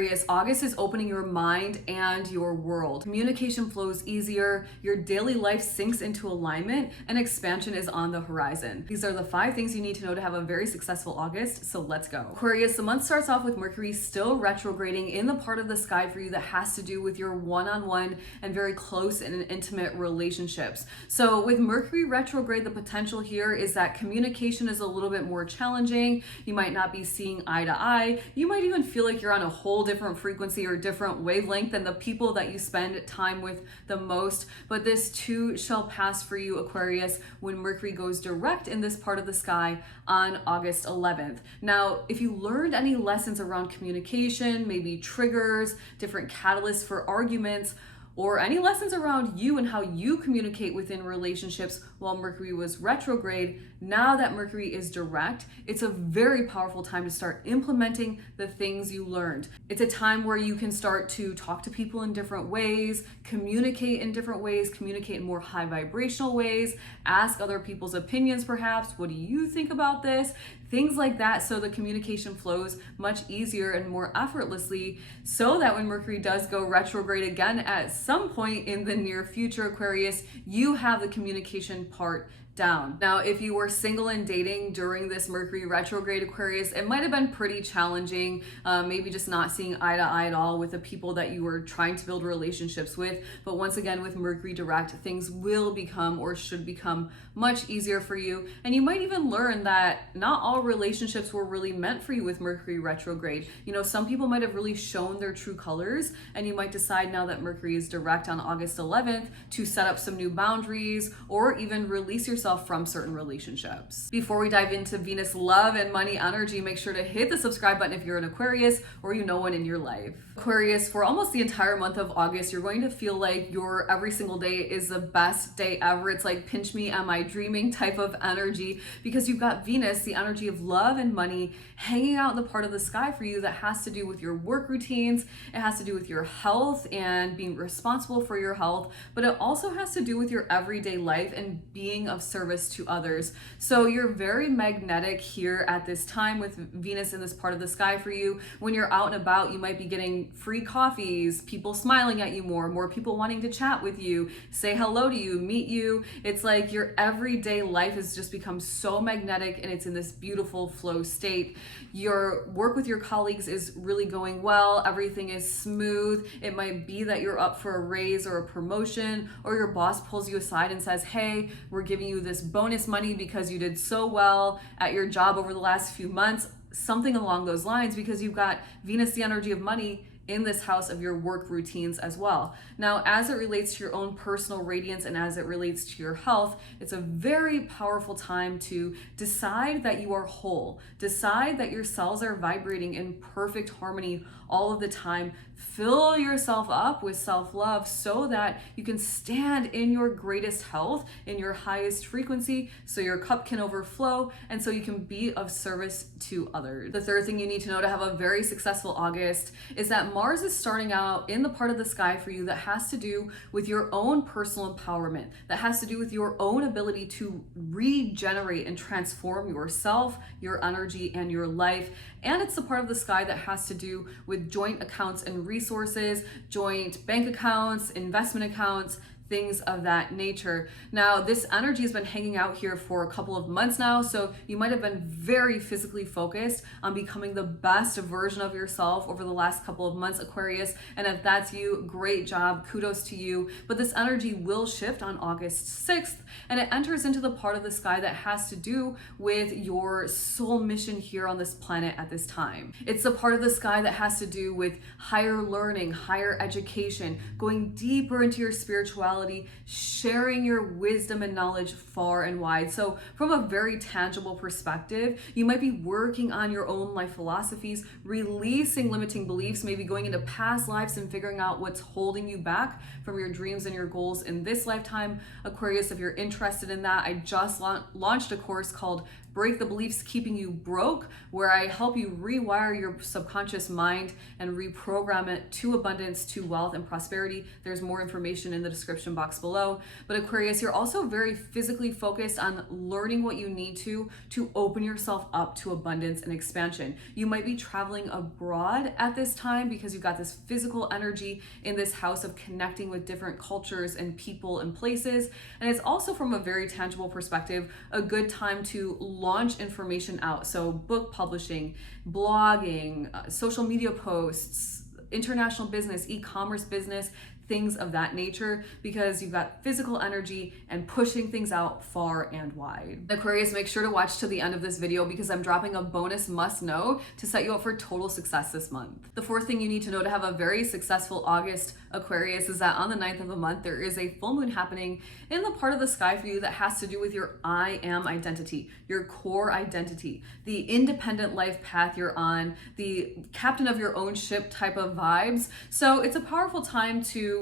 Aquarius, August is opening your mind and your world. Communication flows easier, your daily life sinks into alignment, and expansion is on the horizon. These are the 5 things you need to know to have a very successful August, so let's go. Aquarius, the month starts off with Mercury still retrograding in the part of the sky for you that has to do with your one-on-one and very close and intimate relationships. So with Mercury retrograde, the potential here is that communication is a little bit more challenging. You might not be seeing eye to eye. You might even feel like you're on a whole different frequency or different wavelength than the people that you spend time with the most. But this too shall pass for you, Aquarius, when Mercury goes direct in this part of the sky on August 11th. Now, if you learned any lessons around communication, maybe triggers, different catalysts for arguments, or any lessons around you and how you communicate within relationships while Mercury was retrograde, now that Mercury is direct, it's a very powerful time to start implementing the things you learned. It's a time where you can start to talk to people in different ways, communicate in different ways, communicate in more high vibrational ways, ask other people's opinions perhaps. What do you think about this? Things like that, so the communication flows much easier and more effortlessly, so that when Mercury does go retrograde again at some point in the near future, Aquarius, you have the communication part down. Now, if you were single and dating during this Mercury retrograde, Aquarius, it might have been pretty challenging, maybe just not seeing eye to eye at all with the people that you were trying to build relationships with. But once again, with Mercury direct, things will become or should become much easier for you. And you might even learn that not all relationships were really meant for you with Mercury retrograde. You know, some people might have really shown their true colors, and you might decide now that Mercury is direct on August 11th to set up some new boundaries or even release yourself from certain relationships. Before we dive into Venus love and money energy, make sure to hit the subscribe button if you're an Aquarius or you know one in your life. Aquarius, for almost the entire month of August, you're going to feel like your every single day is the best day ever. It's like pinch me, am I dreaming type of energy, because you've got Venus, the energy of love and money, hanging out in the part of the sky for you that has to do with your work routines. It has to do with your health and being responsible for your health, but it also has to do with your everyday life and being of service to others. So you're very magnetic here at this time with Venus in this part of the sky for you. When you're out and about, you might be getting free coffees, people smiling at you more people wanting to chat with you, say hello to you, meet you. It's like your everyday life has just become so magnetic and it's in this beautiful flow state. Your work with your colleagues is really going well. Everything is smooth. It might be that you're up for a raise or a promotion, or your boss pulls you aside and says, hey, we're giving you this bonus money because you did so well at your job over the last few months, something along those lines, because you've got Venus, the energy of money, in this house of your work routines as well. Now, as it relates to your own personal radiance and as it relates to your health, it's a very powerful time to decide that you are whole, decide that your cells are vibrating in perfect harmony all of the time. Fill yourself up with self-love so that you can stand in your greatest health, in your highest frequency, so your cup can overflow and so you can be of service to others. The third thing you need to know to have a very successful August is that Mars is starting out in the part of the sky for you that has to do with your own personal empowerment, that has to do with your own ability to regenerate and transform yourself, your energy, and your life. And it's the part of the sky that has to do with joint accounts and resources, joint bank accounts, investment accounts, things of that nature. Now, this energy has been hanging out here for a couple of months now, so you might have been very physically focused on becoming the best version of yourself over the last couple of months, Aquarius, and if that's you, great job, kudos to you. But this energy will shift on August 6th, and it enters into the part of the sky that has to do with your soul mission here on this planet at this time. It's the part of the sky that has to do with higher learning, higher education, going deeper into your spirituality, sharing your wisdom and knowledge far and wide. So from a very tangible perspective, you might be working on your own life philosophies, releasing limiting beliefs, maybe going into past lives and figuring out what's holding you back from your dreams and your goals in this lifetime. Aquarius, if you're interested in that, I just launched a course called Break the beliefs keeping you broke, where I help you rewire your subconscious mind and reprogram it to abundance, to wealth and prosperity. There's more information in the description box below. But Aquarius, you're also very physically focused on learning what you need to open yourself up to abundance and expansion. You might be traveling abroad at this time because you've got this physical energy in this house of connecting with different cultures and people and places. And it's also, from a very tangible perspective, a good time to launch information out. So book publishing, blogging, social media posts, international business, e-commerce business, things of that nature, because you've got physical energy and pushing things out far and wide. Aquarius, make sure to watch to the end of this video because I'm dropping a bonus must know to set you up for total success this month. The fourth thing you need to know to have a very successful August, Aquarius, is that on the 9th of the month, there is a full moon happening in the part of the sky for you that has to do with your I am identity, your core identity, the independent life path you're on, the captain of your own ship type of vibes. So it's a powerful time to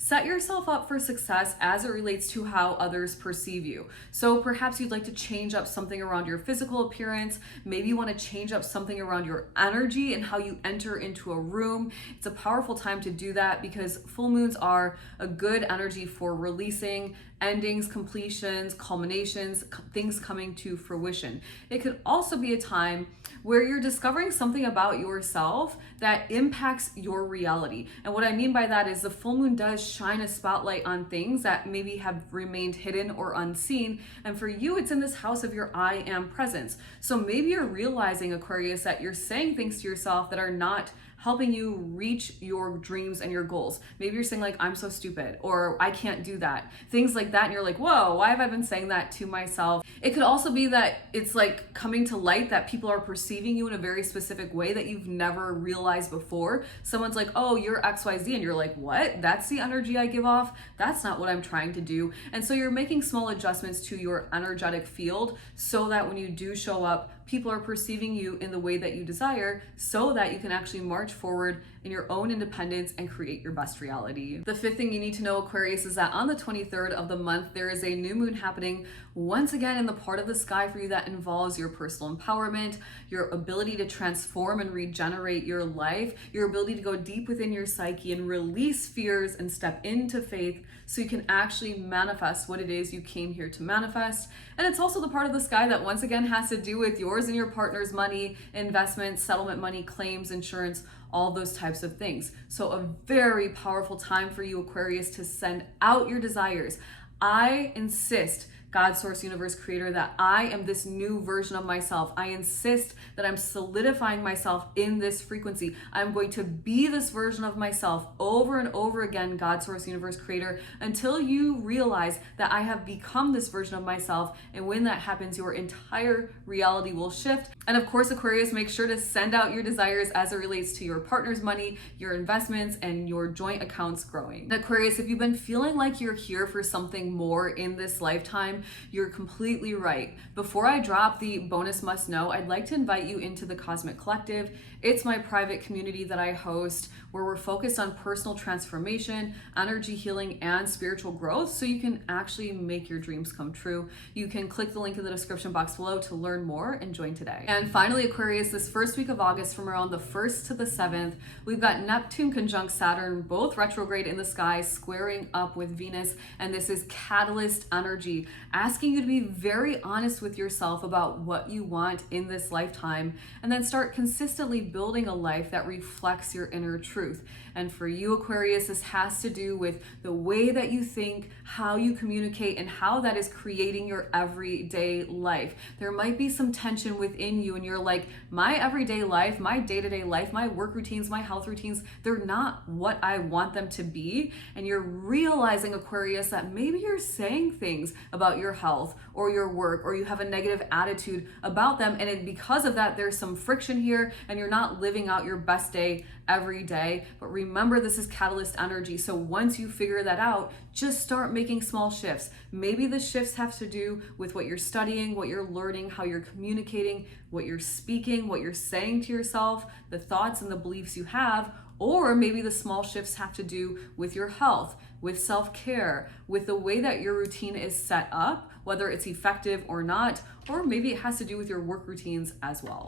set yourself up for success as it relates to how others perceive you. So perhaps you'd like to change up something around your physical appearance. Maybe you want to change up something around your energy and how you enter into a room. It's a powerful time to do that because full moons are a good energy for releasing endings, completions, culminations, things coming to fruition. It could also be a time where you're discovering something about yourself that impacts your reality. And what I mean by that is the full moon does shine a spotlight on things that maybe have remained hidden or unseen. And for you, it's in this house of your I am presence. So maybe you're realizing, Aquarius, that you're saying things to yourself that are not helping you reach your dreams and your goals. Maybe you're saying like, I'm so stupid, or I can't do that. Things like that. And you're like, whoa, why have I been saying that to myself? It could also be that it's like coming to light that people are perceiving you in a very specific way that you've never realized before. Someone's like, oh, you're XYZ. And you're like, what? That's the energy I give off? That's not what I'm trying to do. And so you're making small adjustments to your energetic field so that when you do show up, people are perceiving you in the way that you desire so that you can actually march forward in your own independence and create your best reality. The fifth thing you need to know, Aquarius, is that on the 23rd of the month, there is a new moon happening once again in the part of the sky for you that involves your personal empowerment, your ability to transform and regenerate your life, your ability to go deep within your psyche and release fears and step into faith so you can actually manifest what it is you came here to manifest. And it's also the part of the sky that once again has to do with yours and your partner's money, investments, settlement money, claims, insurance, all those types of things. So a very powerful time for you, Aquarius, to send out your desires. I insist, God, source, universe, creator, that I am this new version of myself. I insist that I'm solidifying myself in this frequency. I'm going to be this version of myself over and over again, God, source, universe, creator, until you realize that I have become this version of myself. And when that happens, your entire reality will shift. And of course, Aquarius, make sure to send out your desires as it relates to your partner's money, your investments, and your joint accounts growing. And Aquarius, if you've been feeling like you're here for something more in this lifetime, you're completely right. Before I drop the bonus must know, I'd like to invite you into the Cosmic Collective. It's my private community that I host where we're focused on personal transformation, energy healing, and spiritual growth so you can actually make your dreams come true. You can click the link in the description box below to learn more and join today. And finally, Aquarius, this first week of August from around the 1st to the 7th, we've got Neptune conjunct Saturn, both retrograde in the sky, squaring up with Venus. And this is catalyst energy, asking you to be very honest with yourself about what you want in this lifetime, and then start consistently building a life that reflects your inner truth. And for you, Aquarius, this has to do with the way that you think, how you communicate, and how that is creating your everyday life. There might be some tension within you and you're like, my everyday life, my day-to-day life, my work routines, my health routines, they're not what I want them to be. And you're realizing, Aquarius, that maybe you're saying things about your health or your work, or you have a negative attitude about them. And because of that, there's some friction here and you're not living out your best day every day. But remember, this is catalyst energy. So once you figure that out, just start making small shifts. Maybe the shifts have to do with what you're studying, what you're learning, how you're communicating, what you're speaking, what you're saying to yourself, the thoughts and the beliefs you have. Or maybe the small shifts have to do with your health, with self-care, with the way that your routine is set up, whether it's effective or not, or maybe it has to do with your work routines as well.